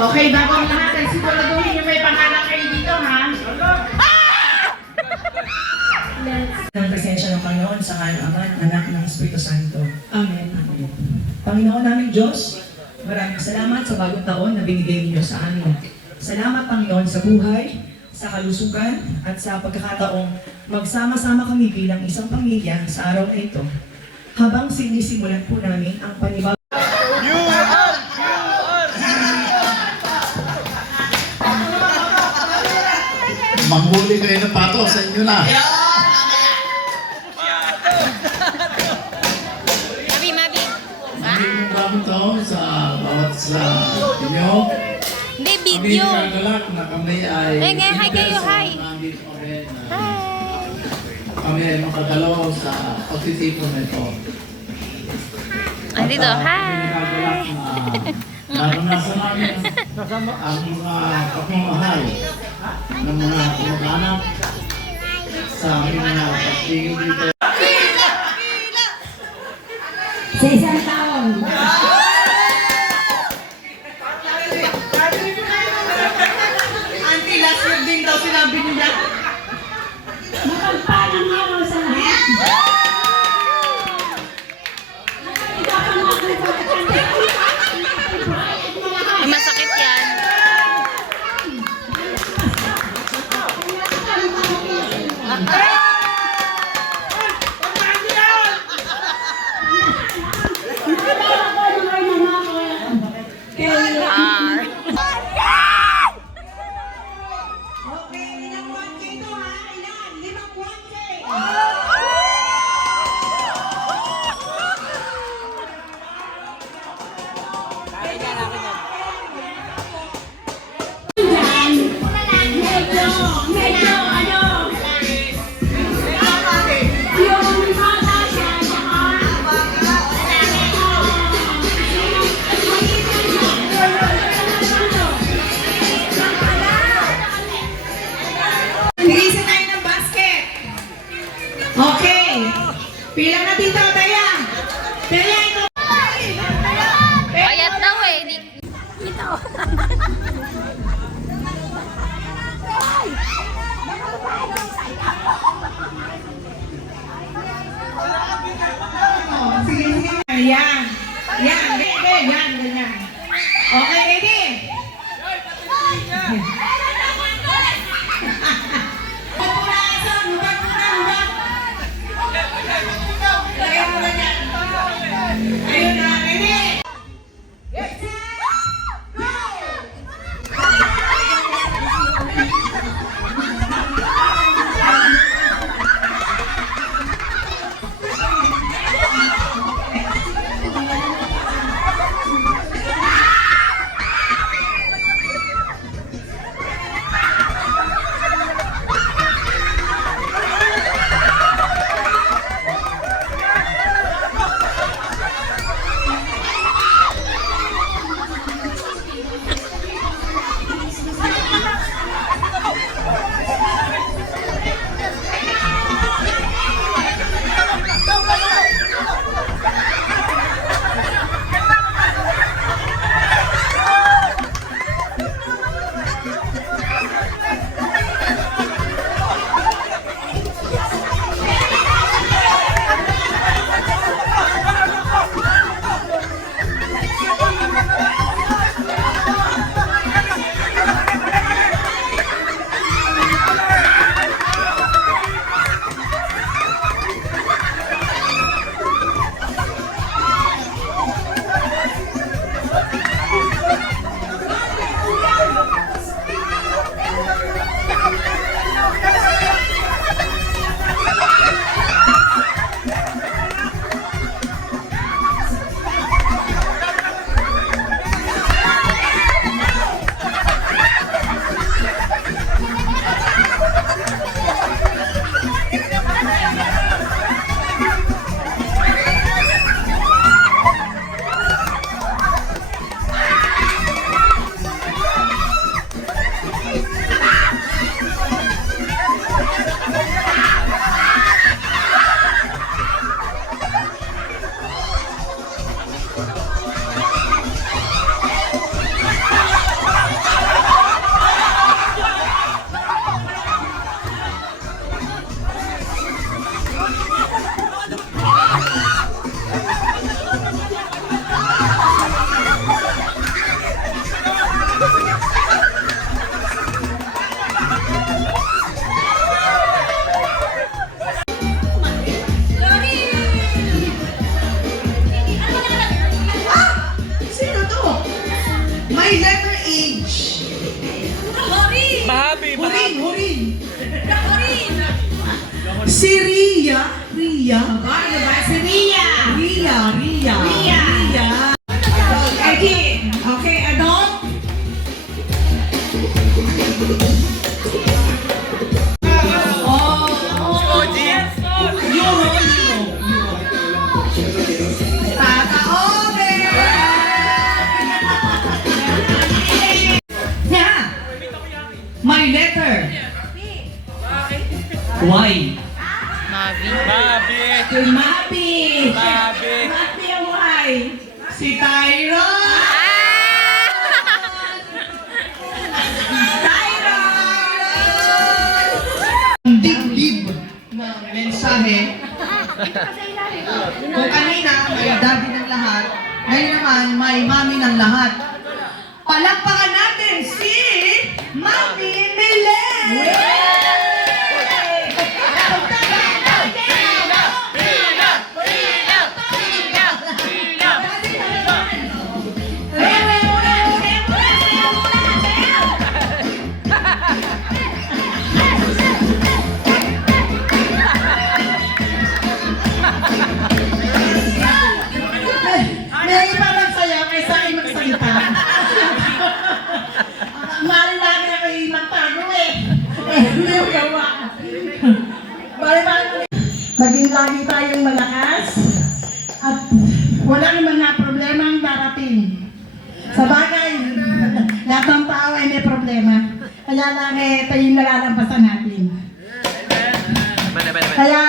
Okay, bago ang lahat, siguraduhin yung may pangalan kayo dito, ha? Ng presensya ng Panginoon sa Ama, Anak ng Espiritu Santo. Amen. Amen. Panginoon naming Diyos, maraming salamat sa bagong taon na binigay ninyo sa amin. Salamat, Panginoon, sa buhay, sa kalusugan, at sa pagkakataong magsama-sama kami bilang isang pamilya sa araw na ito. Habang sinisimulan po namin ang panibagong manghuli kayo ng pato sa inyo na. Mabi. Magiging bagong taon sa bawat sa inyo. Hindi, Kami video. nagalak na kami ay... Hi kayo, hi. Nandito kami na Hi. kami ay makadalaw sa pagsisipon na ito. Andito, At, hi. kami nagalak na naranasan namin ang mga pagmamahal ng mga kumag-anak sa aming mga pagtingin dito. Sa isang taon. Auntie, last year din daw sinabi niya. Mapagpalang araw sa lahat. Masakit yan. Okay, ilang 1K to, ha? Ilan? 5 1K. Medyo, ano? Yung bata siya, Bilisan tayo ng basket. Okay. Pilang na dito, Taya. Taya, ito. Payat daw eh. Ito. Sige, sige. Yan. Yan. Ready. Yan. Ganyan. Okay, ready? Ayun na, ready? Si Ria. Ria. Ano ba? Si Ria. Ria. Ria. Ria. Ria. Okay, okay, adult. Tata Ove. Yeah. My letter. Y. Mavi. Kay Mapi. Mabi. Mapi ang Y. Si Tyron. Dibdib ng mensahe. Kung kanina may daddy ng lahat, ngayon naman may mami ng lahat. Palakpakan natin si Mami Milen! May iba magsaya kaysa kayo magsalita. Mali namin na kayo magtano eh. Hindi yung gawa. Maging lagi tayong malakas at walang mga problema ang darating. Sa bagay, lahat ng tao ay may problema. Kaya lang tayo yung nalalampasan natin. Kaya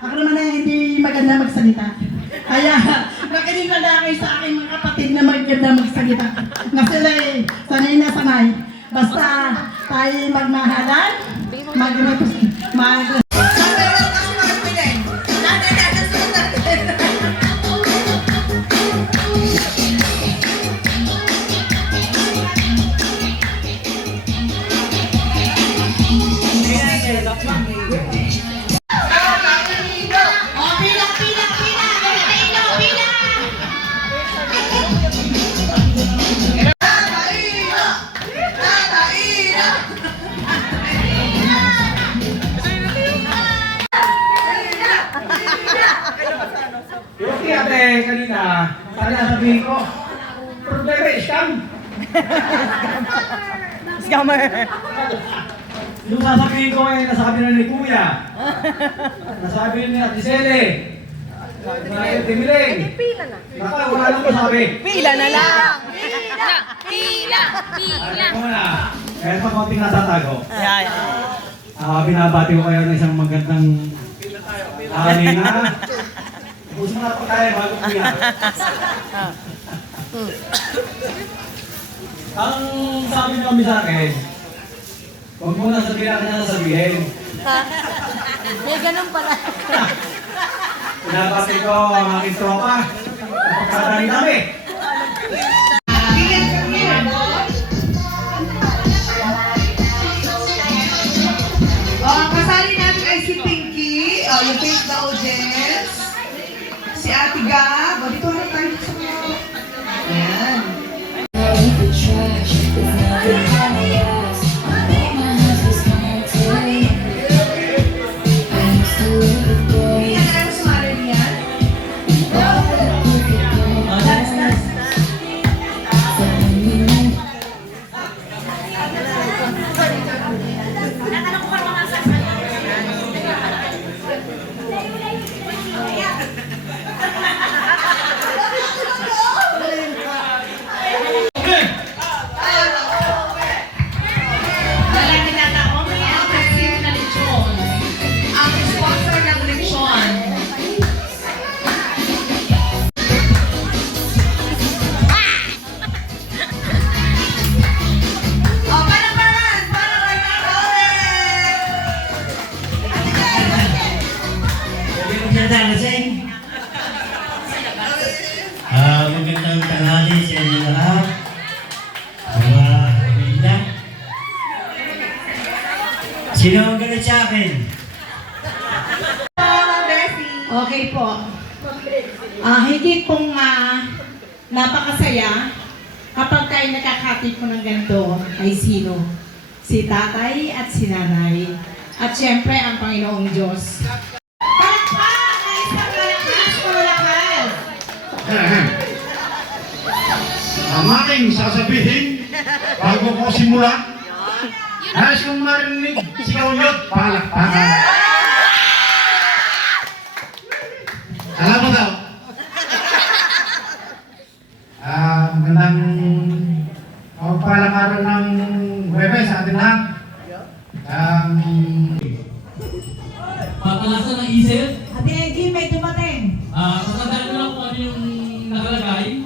ako naman ay hindi maganda magsalita. Kaya nakinig na lang kayo sa aking mga kapatid na maganda magsalita. Na sila sanay na sanay. Basta tayo magmahalan, Oh, pila, pila, pila. Pila, pila. Yung ate kanina, sana sabihin ko, problema scam. Scammer! Yung sasabihin ko nasabi na ni Kuya. Nasabi ni Ate Sele. Nasabi ni Timiling. Naka, wala lang masabi. Pila na lang! Pila. Alam mo na, kahit pa konting natatago. Yan. Binabati ko kayo ng isang magandang hangin na. Gusto na po tayo bago Kuya. Ang sabi ng kami sa akin, huwag mo na sabihin akin na sasabihin. May ganun pala. Pinabati ko ang aking tropa. Napagkadali kami. Kasali natin ay si Pinky, yung Pink the Audience. Si Ate Gab. Dito na tayo sa mga. Ayan. Hindi na tayo sumali niyan. Magandang tanghali sa inyo lahat. Mga pamilya. Sino ang galit sa akin? Okay po. Higit pong napakasaya kapag kayo nakakatid po ng ganito ay sino? Si tatay at si nanay. at syempre ang Panginoong Diyos. Palakpak! Ay isang malakas! Ang aking sasabihin, bago ko simulan, nais kong marinig sigaw yun, palakpakan. Salamat daw. Magandang palang araw ng Huwebes sa atin lahat. Patalasan ng isip. Ate Eggy, may dumating. Tatandaan nyo lang kung ano yung nakalagay.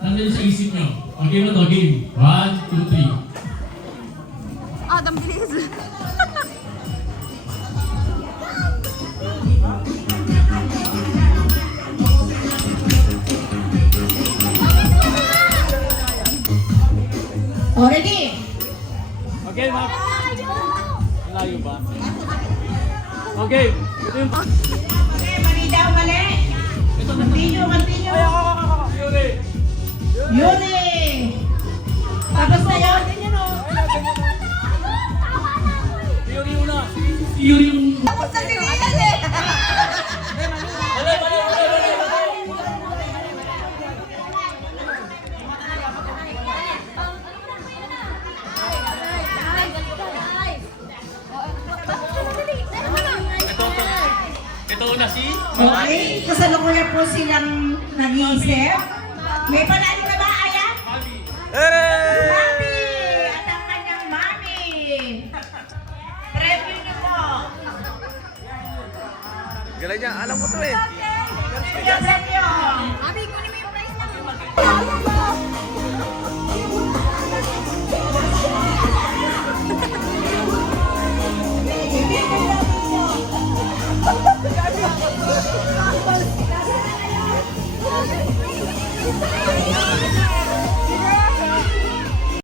Tandaan nyo sa isip nyo. Okay na to, game. 1, 2, 3. Oh, dambilis. O, ready? Okay, Mac. Layo ba? Okay. Ito yung... Okay, mali daw, mali. Continue. Yuri. Yuri! Tapos na yun? Yuri una. Yuri yung... Tapos na sinihan eh. Mali. Ito una si... Okay, kasalukuyan po silang nag-iisip. May panalo na ba, Ayan? Mami! At ang kanyang mami! Preview niyo po. Galing niya, alam ko to eh. Preview. Abi, kunin mo yung prize namin.